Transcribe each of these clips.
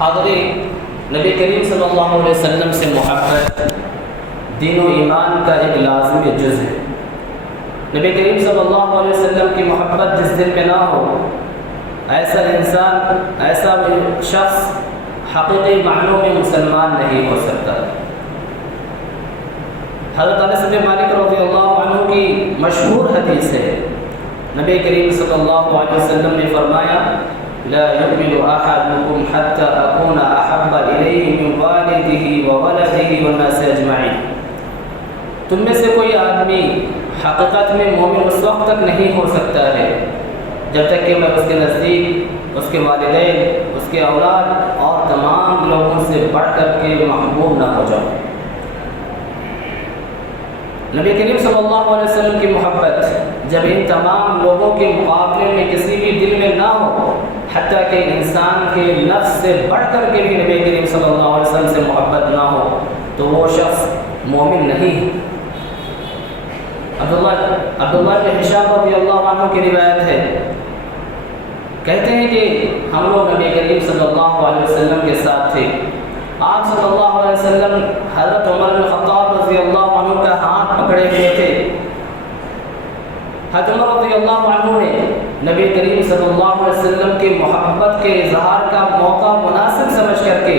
حاضرین، نبی کریم صلی اللہ علیہ وسلم سے محبت دین و ایمان کا ایک لازمی جز ہے۔ نبی کریم صلی اللہ علیہ وسلم کی محبت جس دل میں نہ ہو، ایسا انسان، ایسا شخص حقیقی معنوں میں مسلمان نہیں ہو سکتا۔ حضرت انس بن مالک رضی اللہ عنہ کی مشہور حدیث ہے، نبی کریم صلی اللہ علیہ وسلم نے فرمایا: لا يؤمن احدكم حتى اكون احب اليه من والده وولده والناس اجمعين۔ تم میں سے کوئی آدمی حقیقت میں مومن اس وقت تک نہیں ہو سکتا ہے جب تک کہ میں اس کے نزدیک، اس کے والدین، اس کے اولاد اور تمام لوگوں سے بڑھ کر کے محبوب نہ ہو جاؤں۔ نبی کریم صلی اللہ علیہ وسلم کی محبت جب ان تمام لوگوں کے مقابلے میں کسی بھی دل میں نہ ہو، حتیٰ کہ انسان کے نفس سے بڑھ کر کے بھی نبی کریم صلی اللہ علیہ وسلم سے محبت نہ ہو، تو وہ شخص مومن نہیں ہے۔ عبداللہ بن ہشام رضی اللہ عنہ کی روایت ہے، کہتے ہیں کہ ہم لوگ نبی کریم صلی اللہ علیہ وسلم کے ساتھ تھے۔ آپ صلی اللہ علیہ وسلم حضرت عمر بن خطاب رضی اللہ عنہ کا ہاتھ پکڑے ہوئے تھے۔ حضرت عمر رضی اللہ عنہ نے نبی کریم صلی اللہ علیہ وسلم کی محبت کے اظہار کا موقع مناسب سمجھ کر کے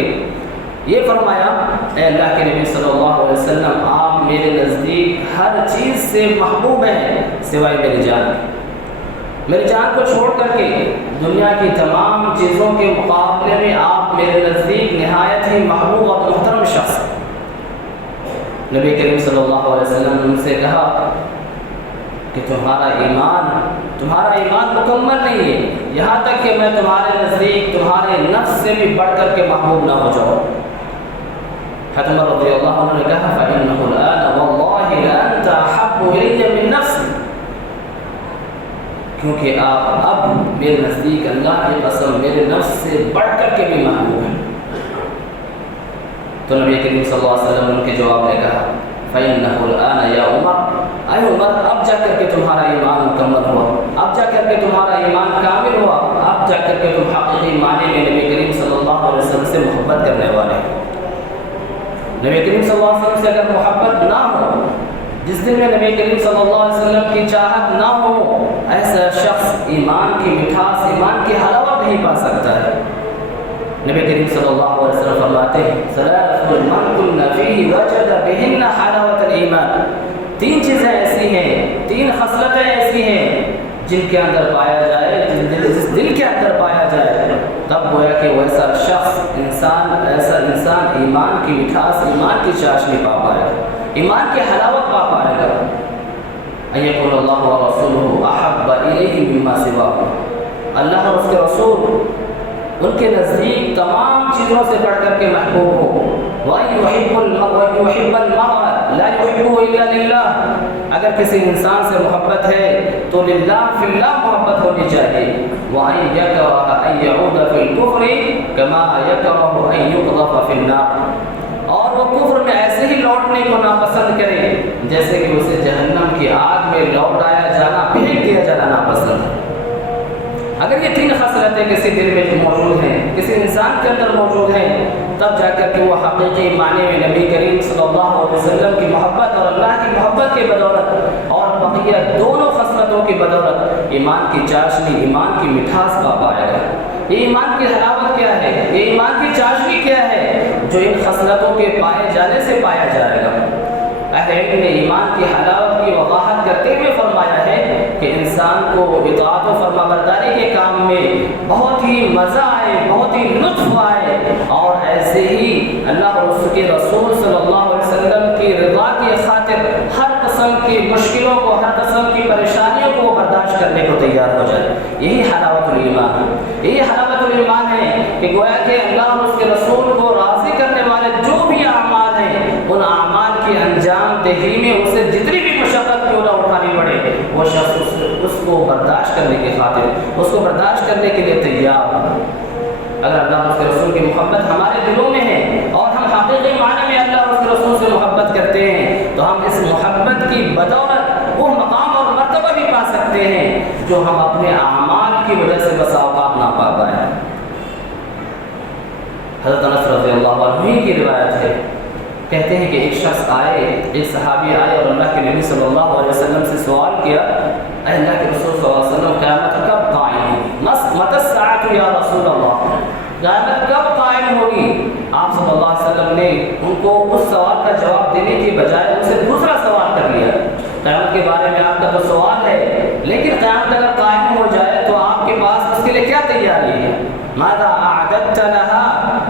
یہ فرمایا: اے اللہ کے نبی صلی اللہ علیہ وسلم، آپ میرے نزدیک ہر چیز سے محبوب ہیں سوائے میری جان۔ میری جان کو چھوڑ کر کے دنیا کی تمام چیزوں کے مقابلے میں آپ میرے نزدیک نہایت ہی محبوب اور محترم شخص۔ نبی کریم صلی اللہ علیہ وسلم نے ان سے کہا کہ تمہارا ایمان مکمل نہیں ہے یہاں تک کہ میں تمہارے نزدیک تمہارے نفس سے بھی بڑھ کر کے محبوب نہ ہو جاؤں۔ حضرت عمر رضی اللہ عنہ نے کہا: فَإِنَّهُ الْآنَ وَاللَّهِ لَأَنْتَ أَحَبُّ إِلَيَّ مِن نَفْسِي، کیونکہ آپ اب میرے نزدیک اللہ کی قسم میرے نفس سے بڑھ کر کے بھی محبوب ہیں۔ تو نبی کریم صلی اللہ علیہ وسلم نے ان کے جواب میں کہا: فَإِنَّهُ الْآنَ يَا عُمَرُ، اے عمر، اب جا کر کے تمہارا ایمان مکمل ہوا، اب جا کر کے تمہارا ایمان کامل ہوا، اب جا کر کے تم حقیقی معنی میں نبی کریم صلی اللہ علیہ وسلم سے محبت کرنے والے ہیں۔ نبی کریم صلی اللہ علیہ وسلم سے اگر محبت نہ ہو، جس دل میں نبی کریم صلی اللہ علیہ وسلم کی چاہت نہ ہو، ایسا شخص ایمان کی مٹھاس، ایمان کی حلاوت نہیں پا سکتا ہے۔ نبی کریم صلی اللہ علیہ وسلم فرماتے ہیں: ثلاث من کن فیہ وجد بہن حلاوت الایمان۔ تین چیزیں ایسی ہیں، تین خصلتیں ایسی ہیں جن کے اندر پایا جائے، جس دل کے اندر پایا جائے، تب گویا کہ وہ ایسا انسان ایمان کی مٹھاس، ایمان کی چاشنی پا پائے گا، ایمان کی حلاوت پا پائے گا۔ ان یکون اللہ ورسولہ احب الیہ مما سواہ، اللہ اور اس کے رسول ان کے نزدیک تمام چیزوں سے بڑھ کر کے محبوب ہو۔ وَأَن يُحِبَّ الْمَرْءَ لَا يُحِبُّهُ إِلَّا لِلَّهِ، اگر کسی انسان سے محبت ہے تو للہ فی اللہ محبت ہونی چاہیے۔ وَأَن يَكْرَهَ أَن يَعُودَ فِي الْكُفْرِ كَمَا يَكْرَهُ أَن يُقْذَفَ فِي النَّارِ، اور وہ کفر میں ایسے ہی لوٹنے کو ناپسند کرے جیسے کہ اسے جہنم کی آگ میں لوٹایا جانا، پھینک دیا جانا ناپسند ہے۔ اگر یہ تین خصلتیں کسی دل میں موجود ہیں، کسی انسان کے اندر موجود ہیں، تب جا کر کے وہ حقیقی معنی میں نبی کریم صلی اللہ علیہ وسلم کی محبت اور اللہ کی محبت کی بدولت اور بقیہ دونوں خصلتوں کی بدولت ایمان کی چاشنی، ایمان کی مٹھاس پا پائے گا۔ یہ ایمان کی حلاوت کیا ہے، یہ ایمان کی چاشنی کیا ہے، جو ان خصلتوں کے پائے جانے سے پایا جائے گا۔ اہل علم نے ایمان کی حلاوت کی وضاحت کرتے ہوئے فرمایا ہے کہ انسان کو اطاعت و فرمانبرداری کے کام میں بہت ہی مزہ آئے، بہت ہی لطف آئے، اور ایسے ہی اللہ اور اس کے رسول صلی اللہ علیہ وسلم کی رضا کی خاطر ہر قسم کی مشکلوں کو، ہر قسم کی پریشانیوں کو برداشت کرنے کو تیار ہو جائے۔ یہی حلاوت الایمان ہے، یہی حلاوت الایمان ہے کہ گویا کہ اللہ اور اس کے رسول کو راضی کرنے والے جو بھی اعمال ہیں، ان اعمال کی انجام دہی میں اسے جتنی بھی مشقت کیوں نہ اٹھانی پڑے، وہ شخص اس کو برداشت کرنے کی خاطر، اس کو برداشت کرنے کے لیے تیار ہے۔ اگر اللہ اور اس کے رسول کی محبت ہمارے دلوں میں ہے اور ہم حقیقی معنی میں اللہ اور اس کے رسول سے محبت کرتے ہیں، تو ہم اس محبت کی بدولت وہ مقام اور مرتبہ بھی پا سکتے ہیں جو ہم اپنے اعمال کی وجہ سے بسا اوقات نہ پا پائیں۔ حضرت انس رضی اللہ عنہ کی روایت ہے، کہتے ہیں کہ ایک شخص آئے، ایک صحابی آئے اور اللہ کے نبی صلی اللہ علیہ وسلم سے سوال کیا، اے اللہ کے رسول صلی اللہ علیہ وسلم قیامت کب قائم ہوگی؟ متی الساعۃ یا رسول اللہ، قیامت کب قائم ہوگی؟ آپ صلی اللہ علیہ وسلم نے ان کو اس سوال کا جواب دینے کی بجائے ان سے دوسرا سوال کر لیا، قیامت کے بارے میں آپ کا تو سوال ہے، لیکن قیامت اگر قائم ہو جائے تو آپ کے پاس اس کے لیے کیا تیاری ہے؟ ماذا اعددت لها،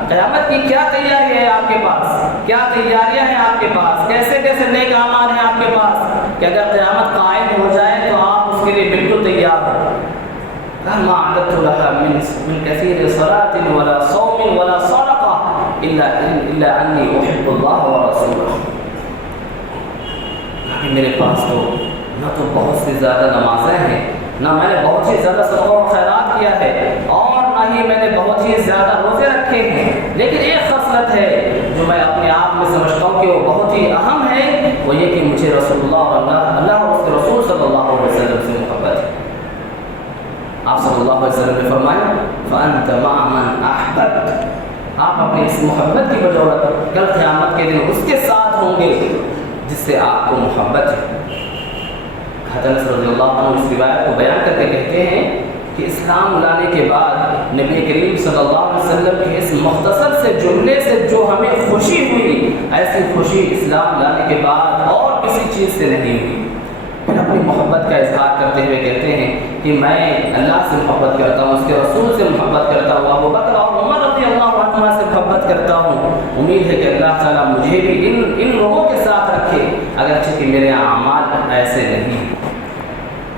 قیامت کی کیا تیاری ہے آپ کے پاس؟ کیا تیاریاں ہیں آپ کے پاس؟ کیسے کیسے نیک اعمال ہیں آپ کے پاس کہ اگر قیامت قائم ہو جائے تو آپ اس کے لیے بالکل تیار ہو؟ ما اعددت لها من كثير صلاة ولا صوم ولا صدقة الا اني احب الله ورسوله، میرے پاس تو نہ تو بہت سی زیادہ نمازیں ہیں، نہ میں نے بہت ہی زیادہ صدقہ و خیرات کیا ہے، اور نہ ہی میں نے بہت ہی زیادہ روزے رکھے ہیں، لیکن ایک خصلت ہے جو میں اپنے آپ میں سمجھتا ہوں کہ وہ بہت ہی اہم ہے، وہ یہ کہ مجھے رسول اللہ اور اللہ اور اس کے رسول صلی اللہ علیہ وسلم سے محبت ہے۔ آپ صلی اللہ علیہ وسلم نے فرمایا فأنت مع من أحببت، آپ اپنی اس محبت کی بدولت کل قیامت کے دن اس کے ساتھ ہوں گے جس سے آپ کو محبت ہے۔ حضرت رضی اللہ عنہ اس روایت کو بیان کر کے کہتے ہیں کہ اسلام لانے کے بعد نبی کریم صلی اللہ علیہ وسلم کے اس مختصر سے جملے سے جو ہمیں خوشی ہوئی، ایسی خوشی اسلام لانے کے بعد اور کسی چیز سے نہیں ہوئی۔ پھر اپنی محبت کا اظہار کرتے ہوئے کہتے ہیں کہ میں اللہ سے محبت کرتا ہوں، اس کے رسول سے محبت کرتا ہوں، ابو بکر اور عمر رضی اللہ عنہ سے محبت کرتا ہوں، امید ہے کہ اللہ تعالیٰ مجھے بھی ان لوگوں کے ساتھ رکھے، اگرچہ کہ میرے اعمال ایسے نہیں۔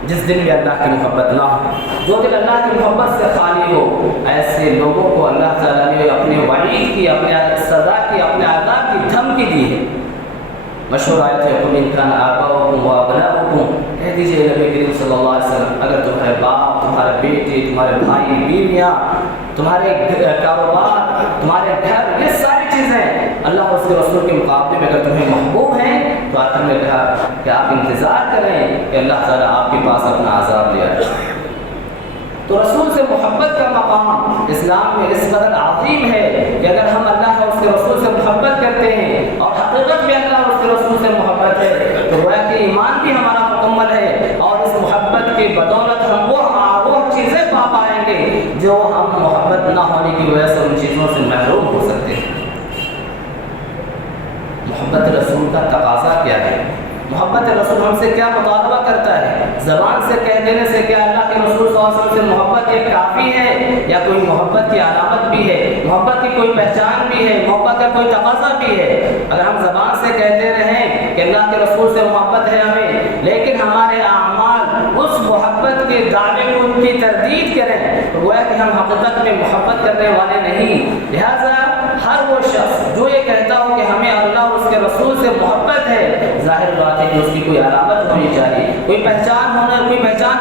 جس دل میں اللہ کی محبت نہ ہو، جو دل اللہ کی محبت سے خالی ہو، ایسے لوگوں کو اللہ تعالیٰ نے اپنے وعید کی، اپنے سزا کی، اپنے عذاب کی دھمکی دی ہے۔ مشہور آیت ہے قُلْ إِنْ كَانَ آبَاؤُكُمْ وَأَبْنَاؤُكُمْ، کہہ دیجیے نبی کریم صلی اللہ علیہ وسلم اگر تمہارے باپ، تمہارے بیٹے، تمہارے بھائی بیویاں، تمہارے کاروبار، تمہارے گھر، یہ ساری چیزیں اللہ اور اس کے رسول کے مقابلے میں اگر تمہیں محبوب ہیں تو آخر میں کہا کہ آپ انتظار کریں کہ اللہ تعالیٰ آپ کے پاس اپنا عذاب لے آئے۔ تو رسول سے محبت کا مقام اسلام میں اس قدر عظیم ہے کہ اگر ہم اللہ اور اس کے رسول سے محبت کرتے ہیں اور حقیقت میں اللہ اور اس کے رسول سے محبت ہے تو گویا کہ ایمان بھی ہمارا مکمل ہے، اور اس محبت کی بدولت ہم وہ چیزیں پا پائیں گے جو ہم محبت نہ ہونے کی وجہ سے ان چیزوں سے محروم ہو سکتے ہیں۔ محبت رسول کا تقاضا کیا ہے؟ محبت رسول ہم سے کیا مطالبہ کرتا ہے؟ زبان سے کہہ دینے سے کیا اللہ کے رسول صلی اللہ علیہ وسلم سے محبت ایک کافی ہے، یا کوئی محبت کی علامت بھی ہے، محبت کی کوئی پہچان بھی ہے، محبت کا کوئی تقاضا بھی ہے؟ اگر ہم زبان سے کہتے رہیں کہ اللہ کے رسول سے محبت ہے ہمیں، لیکن ہمارے اعمال اس محبت کے دعوے کو کی تردید کریں تو گویا کہ ہم حقیقت میں محبت کرنے والے نہیں۔ لہذا ہر وہ شخص جو یہ کہتا ہو کہ ہمیں اللہ اور اس کے رسول سے محبت ہے، ظاہر بات ہے کہ اس کی کوئی علامت ہونی چاہیے، کوئی پہچان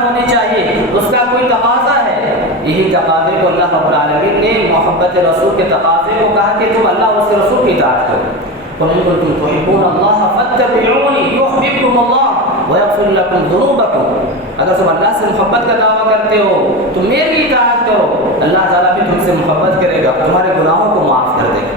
ہونی چاہیے، اس کا کوئی تقاضا ہے۔ یہی تقاضے کو اللہ رب العالمین نے محبت رسول کے تقاضے کو کہا کہ تم اللہ اور اس کے رسول کی اطاعت کرو۔ قُلْ إِن كُنتُمْ تُحِبُّونَ اللَّهَ فَاتَّبِعُونِي يُحْبِبْكُمُ اللَّهُ وَيَغْفِرْ لَكُمْ ذُنُوبَكُمْ، اگر تم اللہ سے محبت کا دعویٰ کرتے ہو تو میری اطاعت کرو، اللہ تعالیٰ بھی تم سے محبت کرے گا، تمہارے گناہوں کو معاف کر دے گا۔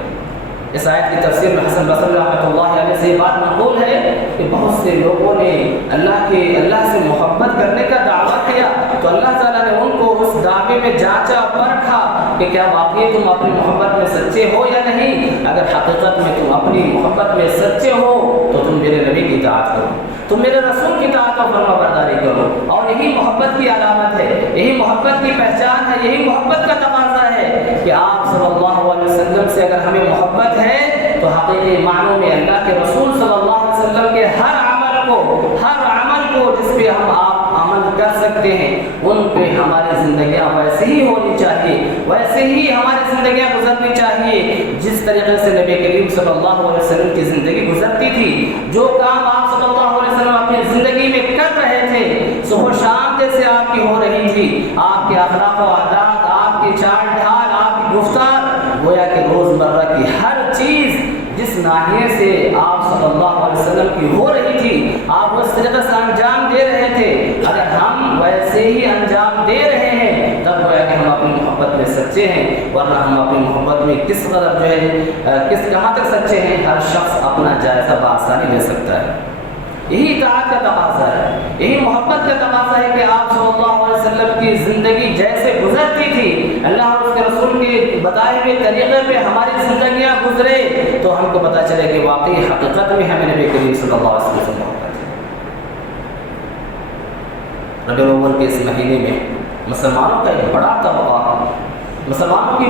اس آیت کی تفسیر میں حسن بصری رحمۃ اللہ علیہ سے یہ بات منقول ہے کہ بہت سے لوگوں نے اللہ سے محبت کرنے کا دعویٰ کیا تو اللہ تعالیٰ نے ان کو اس دعوے میں جانچا پرکھا کہ کیا واقعی تم اپنی محبت میں سچے ہو یا نہیں۔ اگر حقیقت میں تم اپنی محبت میں سچے ہو تو تم میرے نبی کی اطاعت کرو، تم میرے رسول کی اطاعت و فرما برداری کرو، اور یہی محبت کی علامت ہے، یہی محبت کی پہچان ہے، یہی محبت کا تقاضا ہے کہ آپ صلی اللہ علیہ وسلم سے اگر ہمیں محبت ہے تو حقیقی معنوں میں اللہ کے رسول صلی اللہ علیہ وسلم کے ہر عمل کو جس پہ ہم آپ عمل کر سکتے ہیں ان پہ ہماری زندگیاں ویسے ہی ہونی چاہیے، ویسے ہی ہماری زندگیاں گزرنی چاہیے جس طریقے سے نبی کریم صلی اللہ علیہ وسلم کی زندگی گزرتی تھی۔ جو کام آپ صلی اللہ علیہ وسلم اپنی زندگی میں کر رہے تھے صبح و شام جیسے آپ کی ہو رہی تھی، آپ کے اخلاق و عادات، آپ کی چال ڈھال، آپ کی گفتار، گویا کہ روزمرہ کی ہر چیز جس ناحیے سے آپ صلی اللہ علیہ وسلم کی ہو رہی تھی آپ اس طریقے سے انجام دے رہے تھے۔ اگر ہم ویسے ہی انجام دے رہے ہیں تب کہ ہم اپنی محبت میں سچے ہیں، ورنہ ہم اپنی محبت میں کس قدر جو ہے کہاں تک سچے ہیں ہر شخص اپنا جائزہ بآسانی لے سکتا ہے۔ یہی اطاعت کا تقاضا ہے، یہی محبت کا تقاضا ہے کہ آپ صلی اللہ علیہ وسلم کی زندگی جیسے گزرتی تھی، اللہ اور اس کے رسول کے بتائے ہوئے طریقے پہ ہماری زندگیاں گزرے تو ہم کو پتہ چلے کہ واقعی حقیقت میں ہمیں نبی کریم صلی اللہ علیہ وسلم سے محبت ہے۔ ربیع الاول کے اس مہینے میں مسلمانوں کا ایک بڑا طبقہ، مسلمانوں کی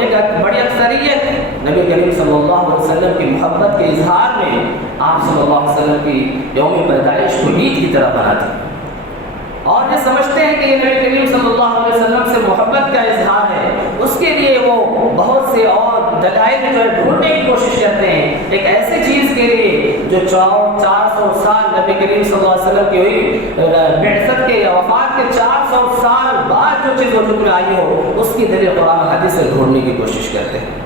ایک بڑی اکثریت نبی کریم صلی اللہ علیہ وسلم کی محبت کے اظہار میں آپ صلی اللہ علیہ وسلم کی یوم پیدائش کو عید کی طرح بناتے ہیں اور یہ سمجھتے ہیں کہ یہ نبی کریم صلی اللہ علیہ وسلم سے محبت کا اظہار ہے۔ اس کے لیے وہ بہت سے اور دلائل جو ہے ڈھونڈنے کی کوشش کرتے ہیں، ایک ایسی چیز کے لیے جو 400 سال نبی کریم صلی اللہ علیہ وسلم کی ہوئی بعثت کے یا وفات کے 400 سال بعد جو چیز وجود میں آئی ہو اس کی دلیل قرآن حدیث سے ڈھونڈنے کی کوشش کرتے ہیں۔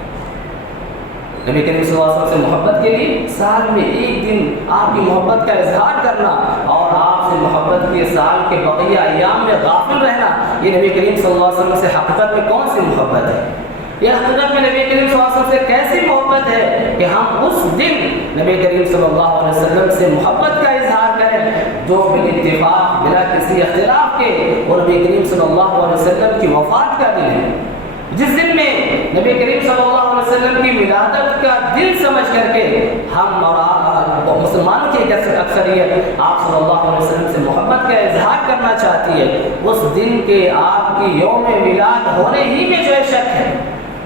نبی کریم صلی اللہ علیہ وسلم سے محبت کے لیے سال میں ایک دن آپ کی محبت کا اظہار کرنا اور آپ سے محبت کے سال کے بقیہ ایام میں غافل رہنا، یہ نبی کریم صلی اللہ علیہ وسلم سے حقیقت میں کون سی محبت ہے؟ یہ حقیقت میں نبی کریم صلی اللہ علیہ وسلم سے کیسی محبت ہے کہ ہم اس دن نبی کریم صلی اللہ علیہ وسلم سے محبت کا اظہار کریں جو بالاتفاق بلا کسی اختلاف کے اور نبی کریم صلی اللہ علیہ وسلم کی وفات کا دن ہے، جس دن میں نبی کریم صلی اللہ علیہ وسلم کی ولادت کا دن سمجھ کر کے ہم اور مسلمانوں کی اکثریت آپ صلی اللہ علیہ وسلم سے محبت کا اظہار کرنا چاہتی ہے۔ اس دن کے آپ کی یوم ولادت ہونے ہی میں جو ہے شک ہے۔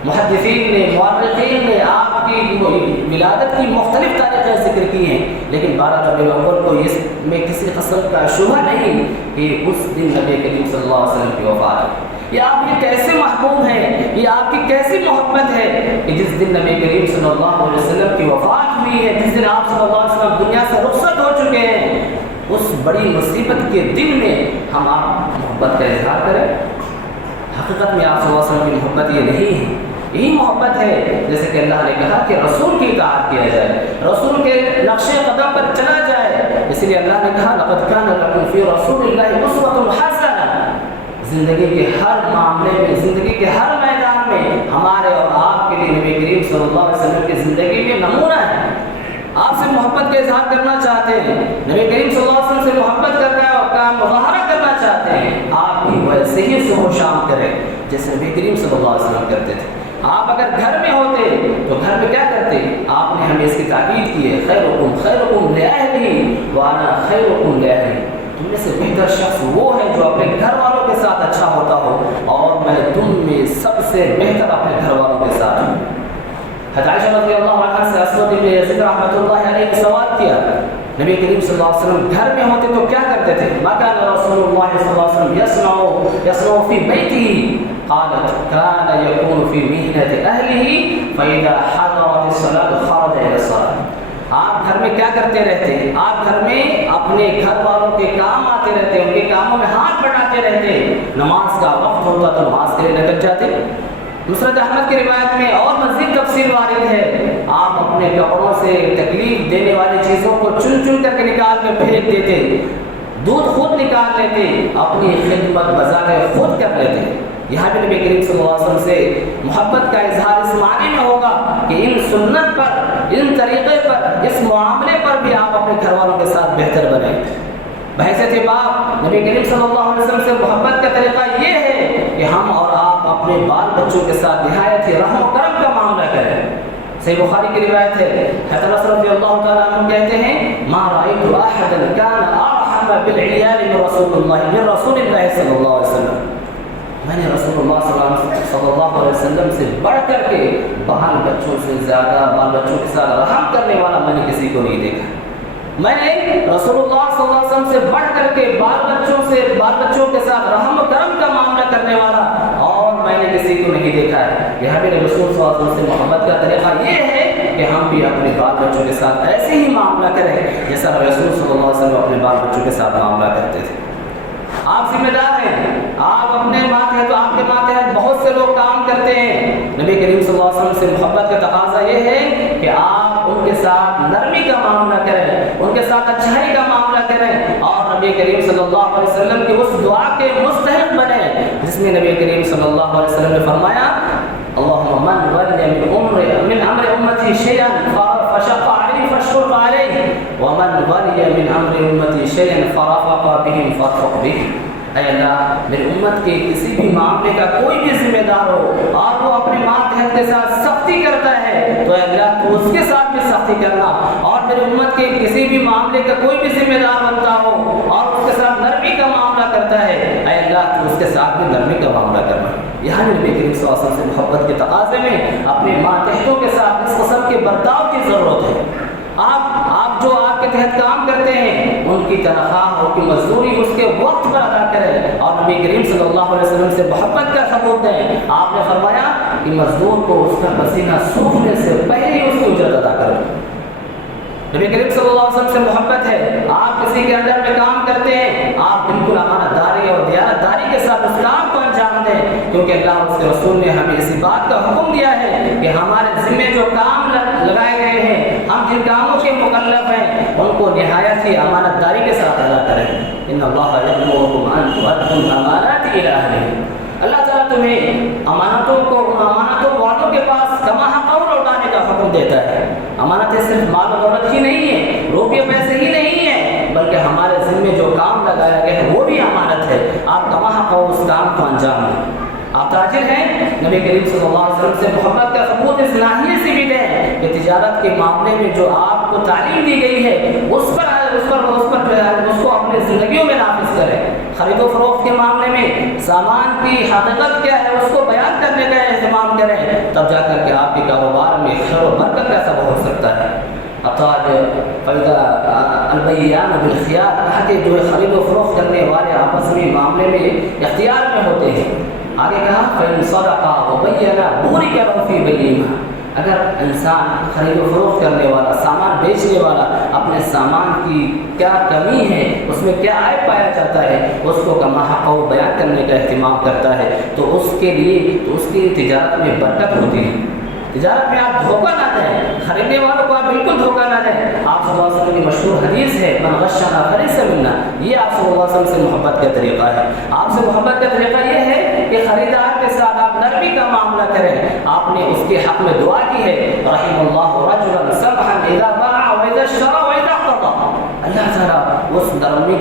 محدثین نے، مورخین نے آپ کی ولادت کی مختلف تاریخیں ذکر کی ہیں، لیکن 12 ربیع الاول کو اس میں کسی قسم کا شبہ نہیں کہ اس دن نبی کریم صلی اللہ علیہ وسلم کی وفات ہے۔ یہ آپ کے کیسے محبوب ہیں، یہ آپ کی کیسی محبت ہے کہ جس دن نبی کریم صلی اللہ علیہ وسلم کی وفات ہوئی ہے، جس دن آپ صلی اللہ علیہ وسلم دنیا سے رخصت ہو چکے ہیں، اس بڑی مصیبت کے دن میں ہم آپ محبت کا اظہار کریں۔ حقیقت میں آپ صلی اللہ علیہ وسلم کی محبت یہ نہیں ہے، یہی محبت ہے جیسے کہ اللہ نے کہا کہ رسول کی اطاعت کیا جائے، رسول کے نقش قدم پر چلا جائے، اس لیے اللہ نے کہا لقد کان لکم فی رسول اللہ اسوۃ حسنہ۔ زندگی کے ہر معاملے میں، زندگی کے ہر میدان میں ہمارے اور آپ کے لیے نبی کریم صلی اللہ علیہ وسلم کی زندگی میں نمونہ ہے۔ آپ سے محبت کا اظہار کرنا چاہتے ہیں، نبی کریم صلی اللہ علیہ وسلم سے محبت کا مظاہرہ کرنا چاہتے ہیں، آپ بھی ویسے ہی صبح و شام کریں جیسے نبی کریم صلی اللہ علیہ وسلم کرتے تھے۔ آپ اگر گھر میں ہوتے تو گھر میں کیا کرتے؟ آپ نے ہمیں اس کی تاکید کی ہے، خیرکم لأہلہ وانا خیرکم لأہلی۔ تم میں سے بہتر شخص وہ ہے جو اپنے گھر والوں کے ساتھ اچھا ہوتا ہو اور میں تم میں سب سے بہتر اپنے گھر والوں کے ساتھ ہوں۔ حضرت عائشہ رضی اللہ عنہ سے اسود بن یزید رحمۃ اللہ علیہ نے سوال کیا، نبی کریم صلی اللہ علیہ وسلم گھر میں ہوتے تو کیا کرتے تھے؟ ما كان رسول الله صلی اللہ علیہ وسلم يصنع في بيته، قالت كان يكون في مهنة أهله فإذا حضرت الصلاة خرج إلى الصلاة۔ آپ گھر میں کیا کرتے رہتے؟ آپ گھر میں اپنے گھر والوں کے کام آتے رہتے، ان کے کاموں میں ہاتھ بڑھاتے رہتے، نماز کا وقت ہوتا تو نماز کے لیے نکل جاتے۔ مسند احمد کی روایت میں اور مزید تفصیل وارد ہے، آپ اپنے کپڑوں سے تکلیف دینے والی چیزوں کو چن چن کر کے نکال کے پھینک دیتے، دودھ خود نکال لیتے، اپنی خدمت بذات خود کر لیتے۔ یہاں بھی نبی کریم صلی اللہ علیہ وسلم سے محبت کا اظہار اس معنی میں ہوگا کہ ان سنت پر، ان طریقے پر، اس معاملے پر بھی آپ اپنے گھر والوں کے ساتھ بہتر بنیں۔ بحیثیت باپ نبی کریم صلی اللہ علیہ وسلم سے محبت کا طریقہ یہ ہے کہ ہم اور آپ اپنے بال بچوں کے ساتھ نہایت ہی رحم و کرم کا معاملہ کریں۔ صحیح بخاری کی روایت ہے، حضرت انس رضی اللہ تعالیٰ عنہ کہتے ہیں ما رأيت احدا كان ارحم بالعيال من رسول اللہ صلی اللہ علیہ وسلم۔ میں نے رسول اللہ صلی اللہ علیہ وسلم سے بڑھ کر کے بال بچوں سے زیادہ بال بچوں کے ساتھ رحم کرنے والا میں نے کسی کو نہیں دیکھا۔ میں نے رسول اللہ صلی اللہ علیہ وسلم سے بڑھ کر کے بال بچوں کے ساتھ رحم و کرم کا معاملہ کرنے والا اور میں نے کسی کو نہیں دیکھا ہے۔ یہاں پہ رسول صلی اللہ علیہ وسلم سے محبت کا طریقہ یہ ہے کہ ہم بھی اپنے بال بچوں کے ساتھ ایسے ہی معاملہ کریں جیسا رسول صلی اللہ علیہ وسلم اپنے بال بچوں کے ساتھ معاملہ کرتے تھے۔ آپ ذمہ دار ہیں، آپ اپنے ماتحت، آپ کے ماتحت بہت سے لوگ کام کرتے ہیں۔ نبی کریم صلی اللہ علیہ وسلم سے محبت کا تقاضا یہ ہے کہ آپ آپ ان کے ساتھ نرمی کا معاملہ کریں، ان کے ساتھ اچھائی کا معاملہ کریں، اور نبی کریم صلی اللہ علیہ وسلم کی اس دعا کے مستحق بنیں جس میں نبی کریم صلی اللہ علیہ وسلم نے فرمایا اللهم من ولي من امر امتي شيئا فشق عليه فاشفق عليه ومن ولي من امر امتي شيئا فرفق بهم فارفق به۔ اے اللہ میری امت کے کسی بھی معاملے کا کوئی بھی ذمہ دار ہو اور وہ اپنے ماتحت کے ساتھ سختی کرتا ہے تو اے اللہ تو اس کے ساتھ بھی سختی کرنا، اور میری امت کے کسی بھی معاملے کا کوئی بھی ذمہ دار بنتا ہو اور اس کے ساتھ نرمی کا معاملہ کرتا ہے اے اللہ تو اس کے ساتھ بھی نرمی کا معاملہ کرنا۔ یہاں نبی کریم صلی اللہ علیہ وسلم سے محبت کے تقاضے میں اپنے ماتحتوں کے ساتھ اس قسم کے برتاؤ کی ضرورت ہے۔ آپ جو آپ کے تحت کام کرتے ہیں ان کی تنخواہ اور کی مزدوری اس کے وقت پر ادا کریں اور نبی کریم صلی اللہ علیہ وسلم سے محبت کا ثبوت دیں۔ آپ نے فرمایا کہ مزدور کو اس کا پسینہ سوکھنے سے پہلے ہی اس کی اجرت ادا کریں۔ نبی کریم صلی اللہ علیہ وسلم سے محبت ہے، آپ کسی کے اندر میں کام کرتے ہیں آپ بالکل امانت داری اور دیانت داری کے ساتھ اس کام کو انجام دیں، کیونکہ اللہ اور اس کے رسول نے ہمیں اسی بات کا حکم دیا ہے کہ ہمارے ذمے جو کام لگائے گئے ہیں، ہم جن کاموں کے مکلف ہیں ان کو نہایت ہی امانت داری کے ساتھ ادا کریں۔ ان اللہ یأمرکم ان تؤدوا الامانات الی اہلہا، اللہ تعالیٰ تمہیں امانتوں کو ان امانتوں والوں کے پاس کما حق لوٹانے کا حکم دیتا ہے۔ امانتیں صرف مال و دولت ہی نہیں ہے، روپے پیسے ہی نہیں ہے، بلکہ ہمارے ذمے جو کام لگایا گیا ہے وہ بھی امانت ہے، آپ کما حق اس کام کو انجام دیں۔ آپ تاجر ہیں، نبی کریم صلی اللہ علیہ وسلم سے محبت کا ثبوت اس ناحیے سے بھی دیں کہ تجارت کے معاملے میں جو آپ کو تعلیم دی گئی ہے اس پر اس کو اپنے زندگیوں میں نافذ کریں۔ خرید و فروخت کے معاملے میں سامان کی حقیقت کیا ہے اس کو بیان کرنے کا اہتمام کریں، تب جا کر کے آپ کے کاروبار میں خیر و برکت کا سبب ہو سکتا ہے۔ البیعان بالخیار، کہا کہ جو خرید و فروخت کرنے والے آپس میں معاملے میں اختیار میں ہوتے ہیں۔ آگے کہا فَإِنْ صَدَقَا وَبَيَّنَا بُورِكَ لَهُ فِي بَيْعِهِمَا، اگر انسان خرید و فروخت کرنے والا، سامان بیچنے والا اپنے سامان کی کیا کمی ہے، اس میں کیا عیب پایا جاتا ہے، اس کو کما حق بیان کرنے کا اہتمام کرتا ہے تو اس کے لیے تو اس کی تجارت میں برکت ہوتی ہے۔ تجارت میں آپ دھوکہ نہ دیں، خریدنے والوں کو آپ بالکل دھوکہ نہ دیں۔ آپ صلی اللہ علیہ وسلم کی مشہور حدیث ہے من غشنا فلیس منا، یہ آپ صلی اللہ علیہ وسلم سے محبت کا طریقہ ہے۔ آپ سے محبت کا طریقہ یہ ہے کہ خریدار کے ساتھ آپ نرمی کا معاملہ کریں۔ آپ نے اس کے حق میں دعا کی ہے رحم اللہ رجلا سمحا اذا باع واذا اشترى واذا اقتضى، اللہ تعالیٰ اس نرمی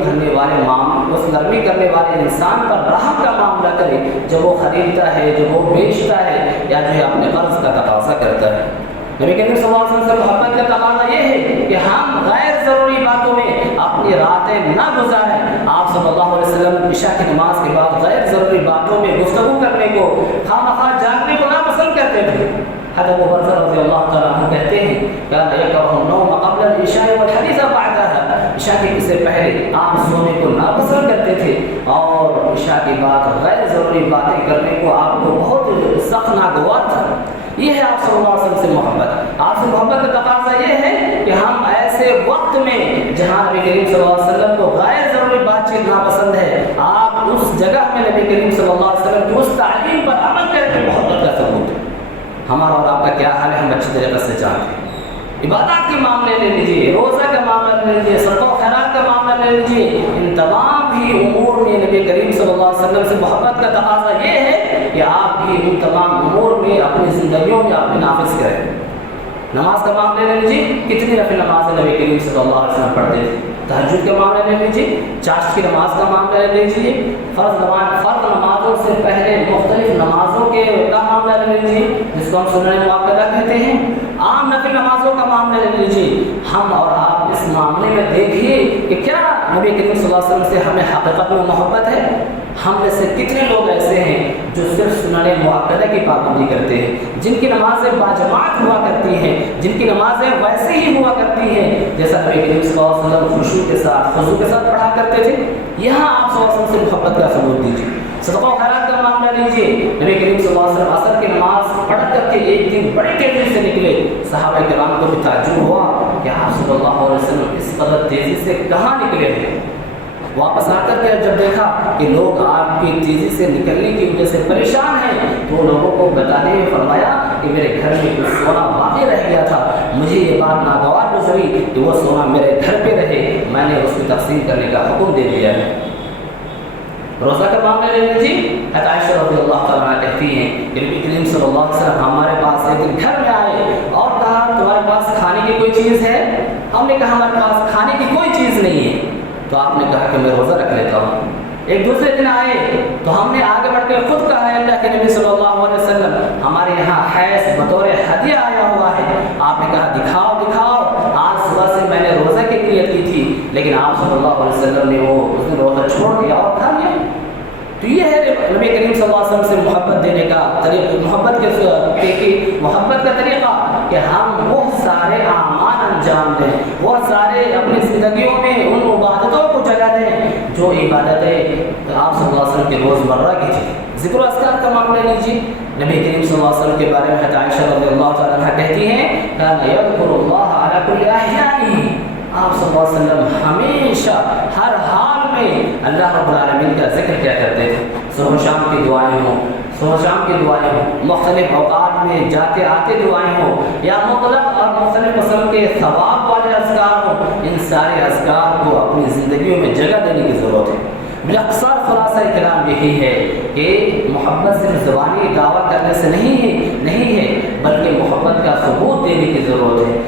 کرنے والے انسان پر رحم کا معاملہ کرے جب وہ خریدتا ہے، جب وہ بیچتا ہے، یا جو ہے اپنے قرض کا تقاضا کرتا ہے۔ نبی کریم صلی اللہ علیہ وسلم سے محبت کا تقاضا یہ ہے کہ ہم غیر ضروری باتوں میں اپنی راتیں نہ گزاریں۔ آپ صلی اللہ علیہ وسلم عشاء کی نماز کے بعد غیر ضروری باتوں میں گفتگو کرنے کو، خامخواہ جاگنے کو ناپسند کرتے تھے۔ حضرت ابو بکر رضی اللہ تعالیٰ عنہ کہتے ہیں کان یکرہ النوم قبل العشاء والحدیث بعدها، عشاء کے سے پہلے آپ سونے کو ناپسند کرتے تھے اور عشاء کے بعد غیر ضروری باتیں کرنے کو آپ کو بہت سخت ناگوار تھا۔ یہ ہے آپ صلی اللہ علیہ وسلم سے محبت۔ آپ سے محبت کا تقاضا یہ ہے کہ ہم ایسے وقت میں جہاں نبی کریم صلی اللہ علیہ وسلم کو غیر ضروری بات چیت ناپسند ہے، آپ اس جگہ میں نبی کریم صلی اللہ علیہ وسلم کی اس تعلیم پر عمل کریں کہ محبت کا ثبوت ہے۔ ہمارا اور آپ کا کیا حال ہے ہم اچھی طریقے سے جانتے ہیں۔ عبادات کے معاملے لے لیجیے، روزہ کا معاملہ لے لیجیے، صدقہ و خیرات کا معاملہ لے لیجیے، ان تمام ہی امور میں نبی کریم صلی اللہ علیہ وسلم سے محبت کا تقاضا یہ ہے کہ آپ بھی ان تمام امور میں اپنی زندگیوں میں اپنے نافذ کریں۔ نماز کا معاملہ لے لیجیے، کتنی نفل نمازیں نبی کریم صلی اللہ علیہ وسلم پڑھتے تھے۔ تہجد کا معاملہ لے لیجیے، چاشت کی نماز کا معاملہ لے لیجیے، فرض نمازوں سے پہلے مختلف نمازوں کے کا معاملہ لے لیجیے جس کو ہم سنن مؤکدہ کہتے ہیں، عام نفل نمازوں کا معاملہ لے لیجیے۔ ہم اور آپ اس معاملے میں دیکھیے کہ کیا نبی کریم صلی اللہ علیہ وسلم سے ہمیں حقیقت میں محبت ہے۔ ہم میں سے کتنے لوگ ایسے ہیں جو صرف سنن مؤکدہ کی پابندی کرتے ہیں، جن کی نمازیں باجماعت ہوا کرتی ہیں، جن کی نمازیں ویسے ہی ہوا کرتی ہیں جیسا نبی کریم صلی اللہ علیہ وسلم خشوع کے ساتھ پڑھا کرتے تھے۔ یہاں آپ صلی اللہ علیہ وسلم سے محبت کا ثبوت دیجیے۔ صدقہ و خیرات کا معاملہ لیجیے، نبی کریم صلی اللہ علیہ وسلم عصر کی نماز پڑھ کر کے ایک دن بڑی تیزی سے نکلے، صحابہ کرام کو بھی تعجب ہوا کہ آپ صلی اللہ علیہ وسلم اس قدر تیزی سے کہاں نکلے ہیں۔ واپس آ کر کے جب دیکھا کہ لوگ آپ کی تیزی سے نکلنے کی وجہ سے پریشان ہیں تو لوگوں کو بتانے ہوئے فرمایا کہ میرے گھر میں کچھ سونا باقی رہ گیا تھا، مجھے یہ بات ناگوار گزری کہ وہ سونا میرے گھر پہ رہے، میں نے اس کی تقسیم کرنے کا حکم دے دیا ہے۔ روزہ کا معاملہ لے لیجیے، حضرت عائشہ رضی اللہ تعالیٰ عنہ کہتی ہیں کہ نبی کریم صلی اللہ علیہ وسلم ہمارے پاس ایک دن گھر میں آئے اور کہا تمہارے پاس کھانے کی کوئی چیز ہے؟ ہم نے کہا ہمارے پاس کھانے کی کوئی چیز نہیں ہے، تو آپ نے کہا کہ میں روزہ رکھ لیتا ہوں۔ ایک دوسرے دن آئے تو ہم نے آگے بڑھ کے خود کہا ہے اللہ کے نبی صلی اللہ علیہ وسلم ہمارے یہاں حیض بطور ہدیہ آیا ہوا ہے، آپ نے کہا دکھاؤ دکھاؤ، آج صبح سے میں نے روزہ کی نیت کی تھی لیکن آپ صلی اللہ علیہ وسلم نے اس نے روزہ چھوڑ دیا اور کھا لیا۔ تو یہ ہے نبی کریم صلی اللہ علیہ وسلم سے محبت دینے کا طریقہ، محبت کا طریقہ کہ ہم وہ سارے اعمال انجام دیں، وہ سارے اپنی زندگیوں میں ان عبادتوں کو جگہ دیں جو عبادتیں آپ صلی اللہ علیہ وسلم کی روزمرہ کی تھی۔ ذکر و اذکار کا معاملہ لیجیے، نبی کریم صلی اللہ علیہ وسلم کے بارے میں حضرت عائشہ رضی اللہ تعالیٰ عنہ کہتی ہیں کان یذکر اللہ علی کل احیانہ، آپ صلی اللہ علیہ وسلم ہمیشہ ہر حال میں اللہ رب العالمین کا ذکر کیا کرتے تھے، صبح و شام کی دعائیں ہوں، صبح و شام کی دعائیں ہوں، مختلف اوقات میں جاتے آتے دعائیں ہوں، یا مطلق اور مختلف قسم کے ثواب والے اذکار ہوں، ان سارے اذکار کو اپنی زندگیوں میں جگہ دینے کی ضرورت ہے۔ باختصار خلاصہ کلام یہی ہے کہ محبت صرف زبانی دعویٰ کرنے سے نہیں ہے بلکہ محبت کا ثبوت دینے کی ضرورت ہے۔